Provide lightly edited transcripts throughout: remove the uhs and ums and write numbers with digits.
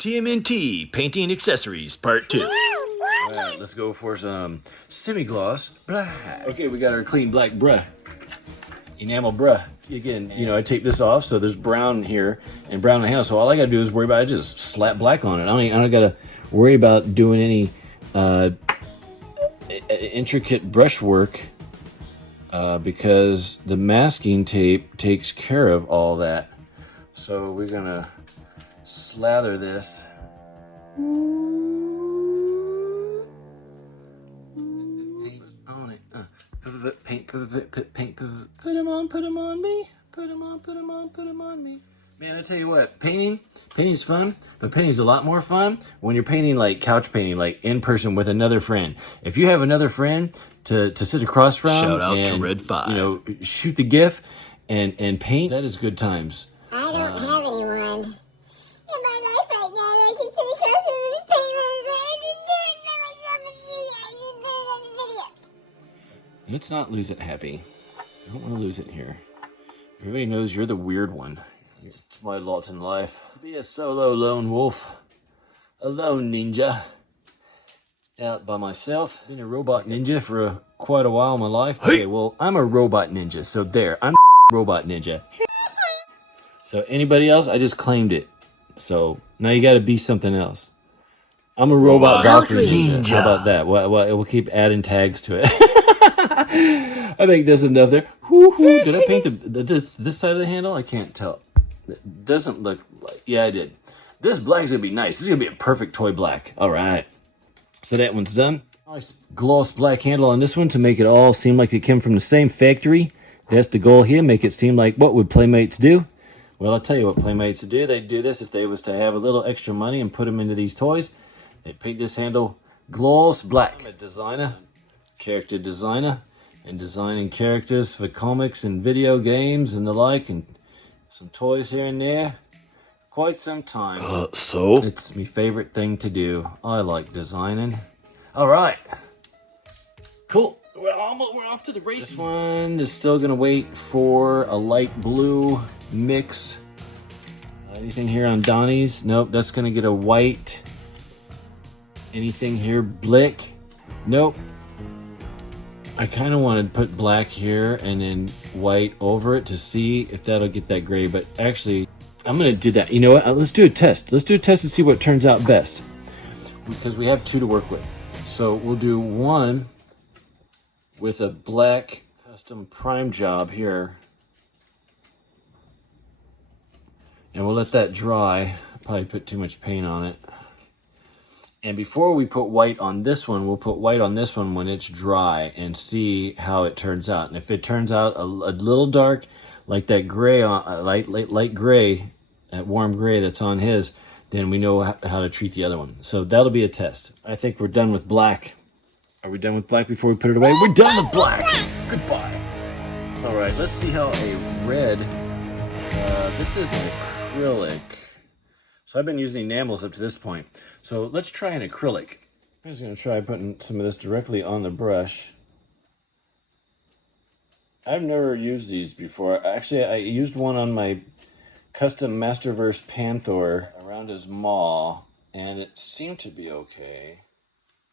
TMNT Painting Accessories Part 2. Alright, let's go for some semi-gloss black. Okay, we got our clean black bruh. Enamel bruh. Again, you know, I take this off, so there's brown here and brown on the handle. So all I gotta do is worry about it, just slap black on it. I don't gotta worry about doing any intricate brushwork because the masking tape takes care of all that. So we're gonna slather this. Paint, put them on me. Put them on me. Man, I tell you what, painting's fun, but painting's a lot more fun when you're painting like couch painting, like in person with another friend. If you have another friend to sit across from, Shout out and, to Red 5. You know, shoot the GIF and paint, that is good times. I don't have anyone in my life right now that I can sit across from and paint with. Let's not lose it, Happy. I don't want to lose it here. Everybody knows you're the weird one. It's my lot in life. To be a solo lone wolf. A lone ninja. Out by myself. Been a robot ninja for quite a while in my life. Okay, well, I'm a robot ninja, so there. I'm a robot ninja. So anybody else? I just claimed it. So now you gotta be something else. I'm a robot Valkyrie ninja. How about that? We'll keep adding tags to it. I think there's enough there. Woo-hoo. Did I paint this side of the handle? I can't tell. It doesn't look like... Yeah, I did. This black is going to be nice. This is going to be a perfect toy black. All right. So that one's done. Nice gloss black handle on this one to make it all seem like it came from the same factory. That's the goal here. Make it seem like what would Playmates do? Well, I'll tell you what Playmates would do. They'd do this if they was to have a little extra money and put them into these toys. They'd paint this handle gloss black. I'm a designer, character designer. And designing characters for comics and video games and the like, and some toys here and there. Quite some time. So? It's my favorite thing to do. I like designing. All right. Cool. We're off to the races. This one is still going to wait for a light blue mix. Anything here on Donnie's? Nope, that's going to get a white. Anything here, Blick? Nope. I kind of want to put black here and then white over it to see if that'll get that gray, but actually, I'm going to do that. You know what? Let's do a test. Let's do a test and see what turns out best. Because we have two to work with. So we'll do one with a black custom prime job here. And we'll let that dry. Probably put too much paint on it. And before we put white on this one, we'll put white on this one when it's dry and see how it turns out. And if it turns out a little dark, like that gray, light gray, that warm gray that's on his, then we know how to treat the other one. So that'll be a test. I think we're done with black. Are we done with black before we put it away? We're done with black. Goodbye. All right, let's see how a red, this is an acrylic. So I've been using enamels up to this point. So let's try an acrylic. I'm just going to try putting some of this directly on the brush. I've never used these before. Actually, I used one on my custom Masterverse Panther around his maw, and it seemed to be okay.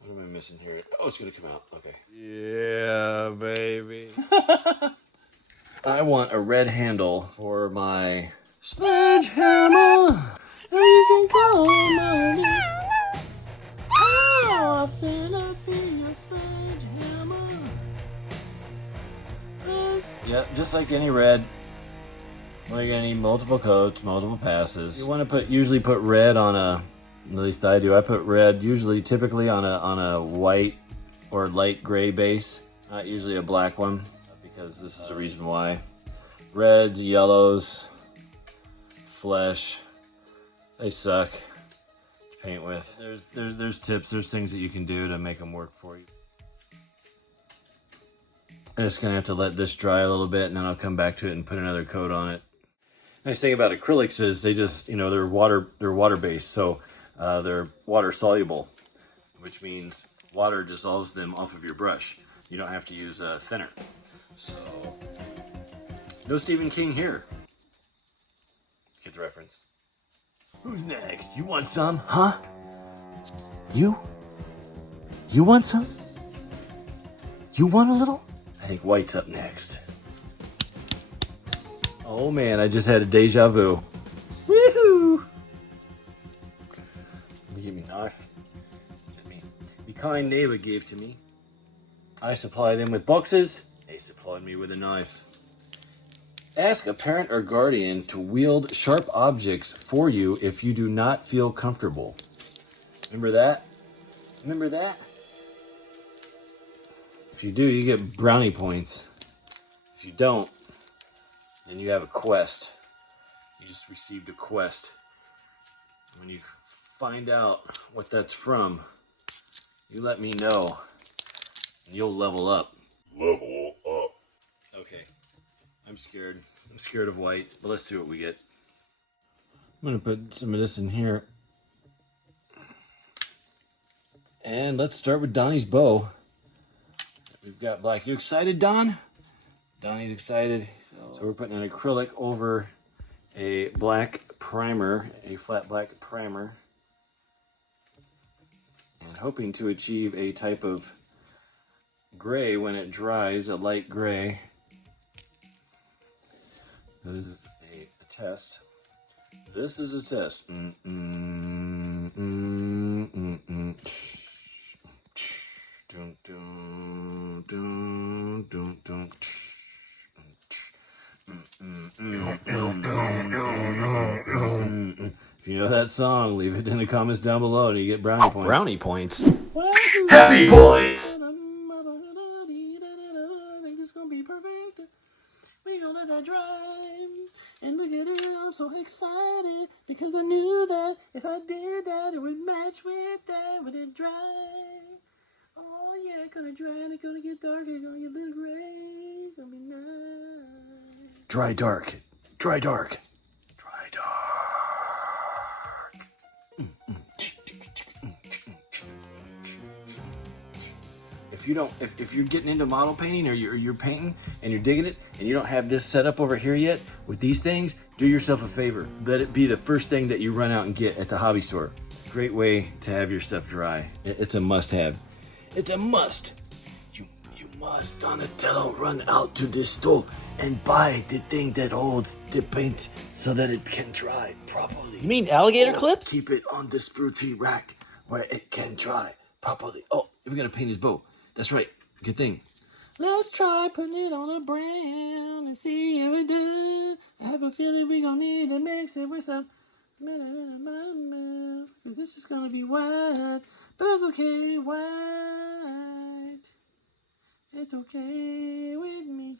What am I missing here? Oh, it's going to come out. Okay. Yeah, baby. I want a red handle for my sledgehammer. You can call me. How I feel up in your sledgehammer. Yep, just like any red. Well, you're gonna need multiple coats, multiple passes. You want to usually put red on a. At least I do. I put red typically on a white or light gray base. Not usually a black one, because this is the reason why. Reds, yellows, flesh. They suck to paint with. There's tips, there's things that you can do to make them work for you. I'm just gonna have to let this dry a little bit, and then I'll come back to it and put another coat on it. Nice thing about acrylics is they just, you know, they're water based, so they're water soluble, which means water dissolves them off of your brush. You don't have to use a thinner. So no Stephen King here. Get the reference. Who's next? You want some? Huh? You? You want some? You want a little? I think White's up next. Oh man, I just had a deja vu. Woohoo! Give me a knife. The kind neighbor gave to me. I supply them with boxes. They supplied me with a knife. Ask a parent or guardian to wield sharp objects for you if you do not feel comfortable. Remember that? Remember that? If you do, you get brownie points. If you don't, then you have a quest. You just received a quest. When you find out what that's from, you let me know, and you'll level up. Level up. Okay. I'm scared. I'm scared of White, but let's see what we get. I'm going to put some of this in here. And let's start with Donnie's bow. We've got black. You excited, Don? Donnie's excited. So we're putting an acrylic over a black primer, a flat black primer. And hoping to achieve a type of gray when it dries, a light gray. This is a test. This is a test. If you know that song, leave it in the comments down below and you get brownie points. Brownie points. Happy points! It's gonna be perfect. We gonna let that drive. And look at it, I'm so excited. Because I knew that if I did that, it would match with that. Would it dry? Oh yeah, it's gonna dry and it's gonna get dark. It's gonna get a little gray. It's gonna be nice. Dry dark. Dry dark. Dry dark. If you're getting into model painting or you're painting and you're digging it and you don't have this set up over here yet with these things, do yourself a favor. Let it be the first thing that you run out and get at the hobby store. Great way to have your stuff dry. It's a must-have. It's a must. You must, Donatello, run out to this store and buy the thing that holds the paint so that it can dry properly. You mean alligator clips? Keep it on the spruce tree rack where it can dry properly. Oh, we're gonna paint his bow. That's right. Good thing. Let's try putting it on a brown and see how it does. I have a feeling we're gonna need to mix it with some. Because this is gonna be white. But that's okay. White. It's okay with me.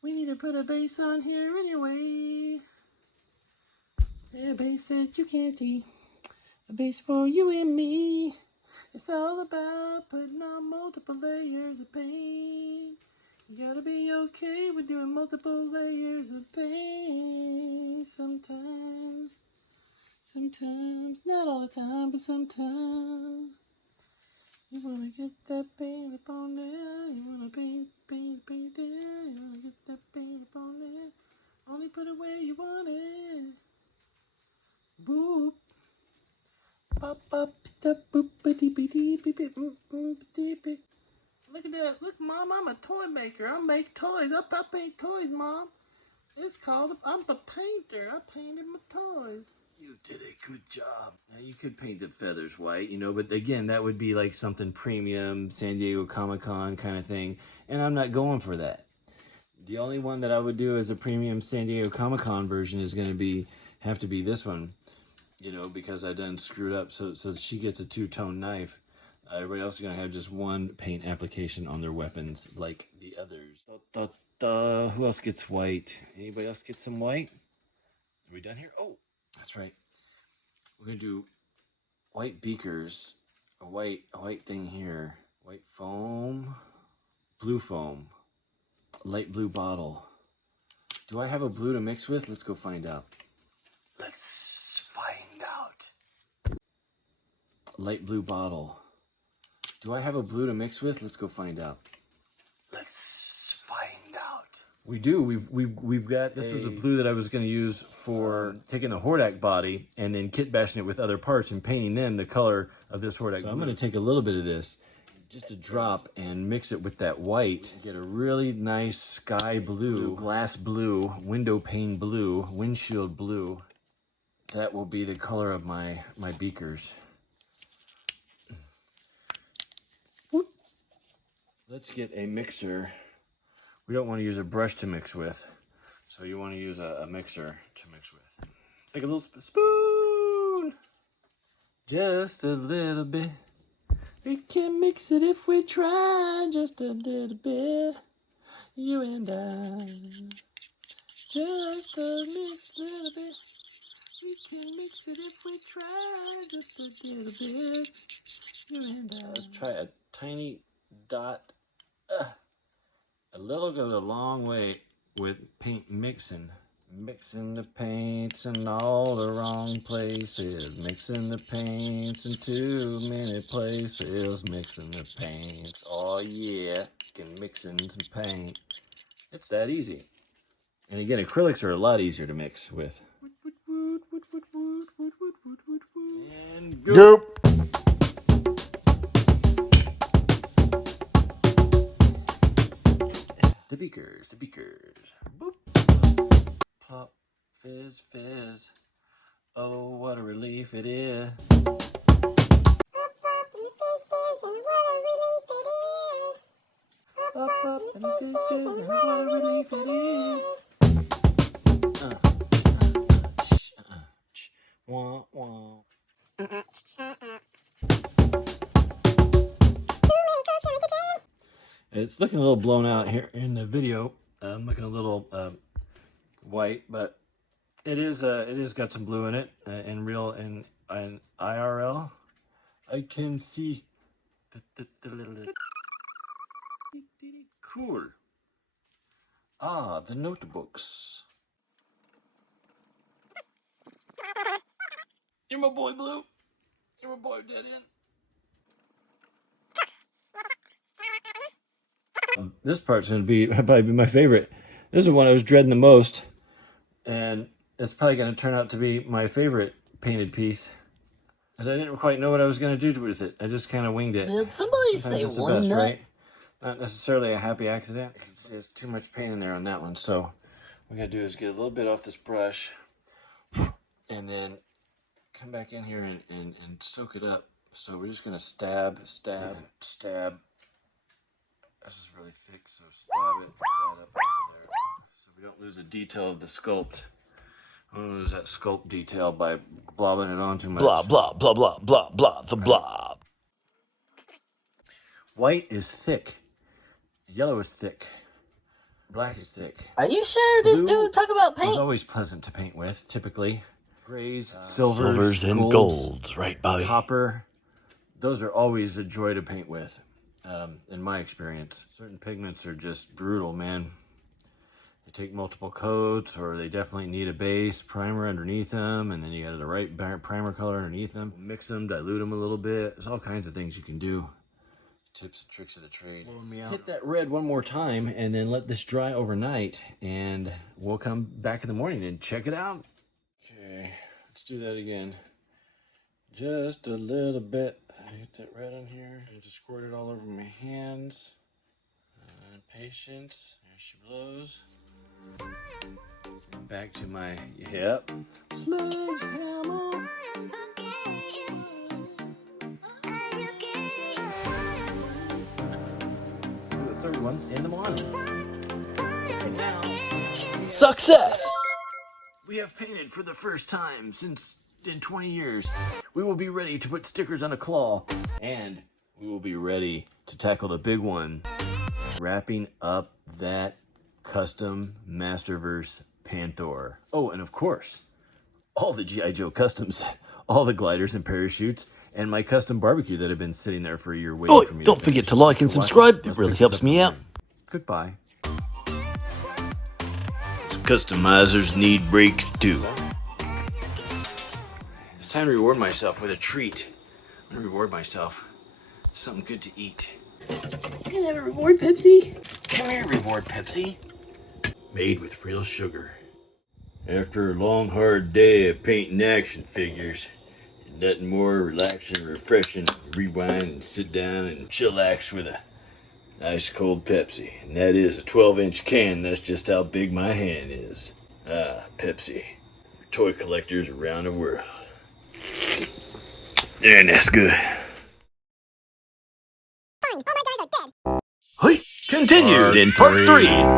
We need to put a base on here anyway. A base that you can't eat. A base for you and me. It's all about putting on multiple layers of paint. You gotta be okay with doing multiple layers of paint. Sometimes, not all the time, but sometimes. You wanna get that paint up on there. You wanna paint there. You wanna get that paint up on there. Only put it where you want it. Boop. Pop up, boop, look at that. Look, Mom, I'm a toy maker. I make toys. I paint toys, Mom. It's called, I'm a painter. I painted my toys. You did a good job. Now, you could paint the feathers white, but again, that would be like something premium, San Diego Comic-Con kind of thing, and I'm not going for that. The only one that I would do as a premium San Diego Comic-Con version is going to have to be this one. Because I done screwed up. So she gets a two-tone knife. Everybody else is going to have just one paint application on their weapons like the others. Who else gets white? Anybody else get some white? Are we done here? Oh, that's right. We're going to do white beakers. A white thing here. White foam. Blue foam. Light blue bottle. Do I have a blue to mix with? Let's go find out. Let's find out. Light blue bottle. Do I have a blue to mix with? Let's go find out. Let's find out. We do. We've got. This was a blue that I was going to use for taking the Hordak body and then kit bashing it with other parts and painting them the color of this Hordak. So I'm going to take a little bit of this, just a drop, and mix it with that white. Get a really nice sky blue, glass blue, window pane blue, windshield blue. That will be the color of my beakers. Whoop. Let's get a mixer. We don't want to use a brush to mix with, so you want to use a mixer to mix with. Take a little spoon, just a little bit. We can mix it if we try, just a little bit. You and I, just a little bit. We can mix it if we try, just a little bit. You and I. Let's try a tiny dot. A little goes a long way with paint mixing. Mixing the paints in all the wrong places. Mixing the paints in too many places. Mixing the paints. Oh yeah, can mix in some paint. It's that easy. And again, acrylics are a lot easier to mix with. And go. Nope. The beakers. Boop. Pop, fizz, fizz. Oh, what a relief it is. Up, up, and fizz, fizz, and what a relief it is. Wah, wah. It's looking a little blown out here in the video. I'm looking a little white, but it is got some blue in it. In real in IRL, I can see cool. Ah, the notebooks. You're my boy, Blue. You're my boy, Dead End. This part's going to probably be my favorite. This is the one I was dreading the most, and it's probably going to turn out to be my favorite painted piece, because I didn't quite know what I was going to do with it. I just kind of winged it. Did somebody Sometimes say one nut? right? Not necessarily a happy accident. I can see there's too much paint in there on that one, so what we got to do is get a little bit off this brush, and then come back in here and soak it up. So we're just going to stab. This is really thick, so stab it up into there. So we don't lose a detail of the sculpt. I don't lose that sculpt detail by blobbing it on too much. Blah, blah, blah, blah, blah, blah, the blob. White is thick. Yellow is thick. Black is thick. Are you sure this Blue dude talk about is paint? always pleasant to paint with, typically. Grays, silvers, Silvers and golds, right, Bobby? copper. Those are always a joy to paint with. In my experience, certain pigments are just brutal, man. They take multiple coats, or they definitely need a base primer underneath them, and then you got the right primer color underneath them. Mix them, dilute them a little bit. There's all kinds of things you can do. Tips and tricks of the trade. Hit that red one more time, and then let this dry overnight, and we'll come back in the morning and check it out. Okay, let's do that again. Just a little bit. Get that red on here. I just squirt it all over my hands. Patience. There she blows. Back to my sledgehammer. The third one in the morning. Success! We have painted for the first time in 20 years. We will be ready to put stickers on a claw, and we will be ready to tackle the big one. Wrapping up that custom Masterverse Panther. Oh, and of course, all the G.I. Joe customs, all the gliders and parachutes, and my custom barbecue that have been sitting there for a year waiting Oh, for me. don't forget to like and subscribe. It really helps me out. Goodbye. Customizers need breaks too. It's time to reward myself with a treat. I'm gonna reward myself. Something good to eat. You can have a reward, Pepsi. Come here, reward Pepsi. made with real sugar. After a long, hard day of painting action figures, nothing more relaxing and refreshing than rewind and sit down and chillax with a nice cold Pepsi. And that is a 12-inch can. That's just how big my hand is. Ah, Pepsi. For toy collectors around the world. And that's good. Fine, all my guys are dead. Hey, continued in part 3.